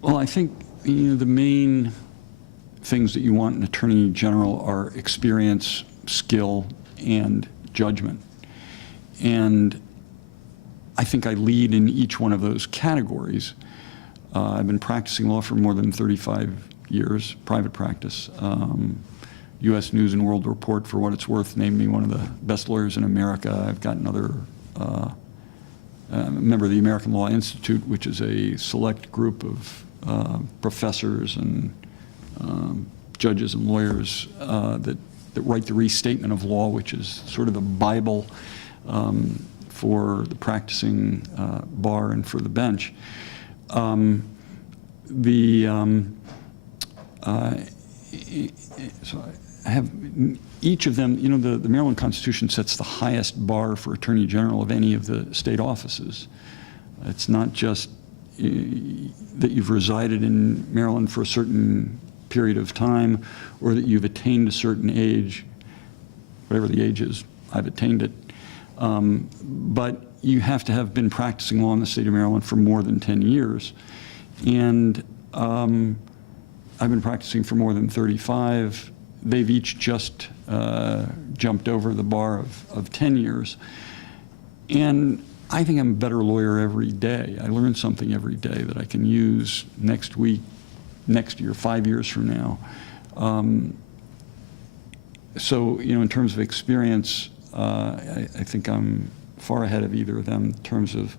Well, I think the main things that you want in an attorney general are experience, skill, and judgment. And I think I lead in each one of those categories. I've been practicing law for more than 35 years, private practice. U.S. News and World Report, for what it's worth, named me one of the best lawyers in America. I've got another member of the American Law Institute, which is a select group of professors and judges and lawyers that write the restatement of law, which is sort of the Bible for the practicing bar and for the bench. So I have each of them, the Maryland Constitution sets the highest bar for Attorney General of any of the state offices. It's not just that you've resided in Maryland for a certain period of time or that you've attained a certain age, whatever the age is, I've attained it. But you have to have been practicing law in the state of Maryland for more than 10 years. And I've been practicing for more than 35. They've each just jumped over the bar of 10 years. And I think I'm a better lawyer every day. I learn something every day that I can use next week, next year, 5 years from now. So, in terms of experience, I think I'm far ahead of either of them. In terms of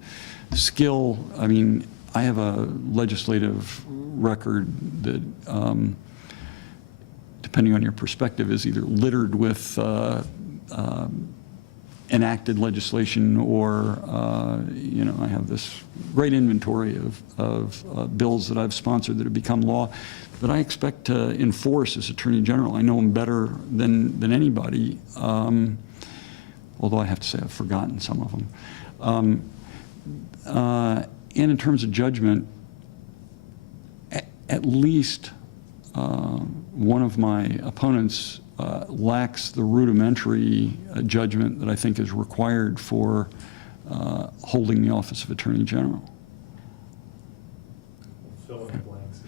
skill, I mean, I have a legislative record that, depending on your perspective, is either littered with enacted legislation or, I have this great inventory of bills that I've sponsored that have become law that I expect to enforce as Attorney General. I know them better than anybody, although I have to say I've forgotten some of them. And in terms of judgment, at least one of my opponents lacks the rudimentary judgment that I think is required for holding the office of Attorney General. Fill in the blanks.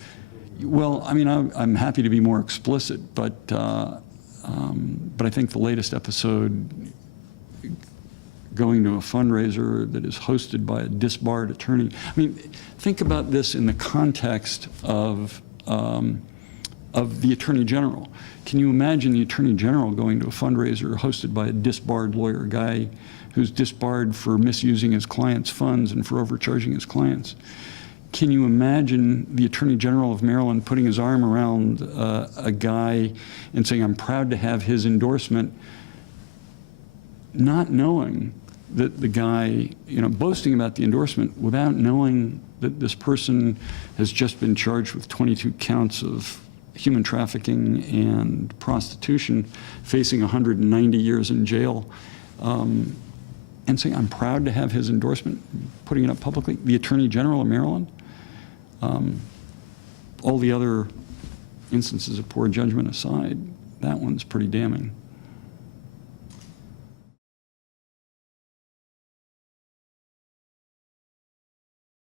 Well, I mean, I'm happy to be more explicit, but I think the latest episode, going to a fundraiser that is hosted by a disbarred attorney. I mean, think about this in the context of the Attorney General. Can you imagine the Attorney General going to a fundraiser hosted by a disbarred lawyer, a guy who's disbarred for misusing his clients' funds and for overcharging his clients? Can you imagine the Attorney General of Maryland putting his arm around a guy and saying, I'm proud to have his endorsement, not knowing that the guy, boasting about the endorsement without knowing that this person has just been charged with 22 counts of human trafficking and prostitution, facing 190 years in jail, and saying, I'm proud to have his endorsement, putting it up publicly. The Attorney General of Maryland, all the other instances of poor judgment aside, that one's pretty damning.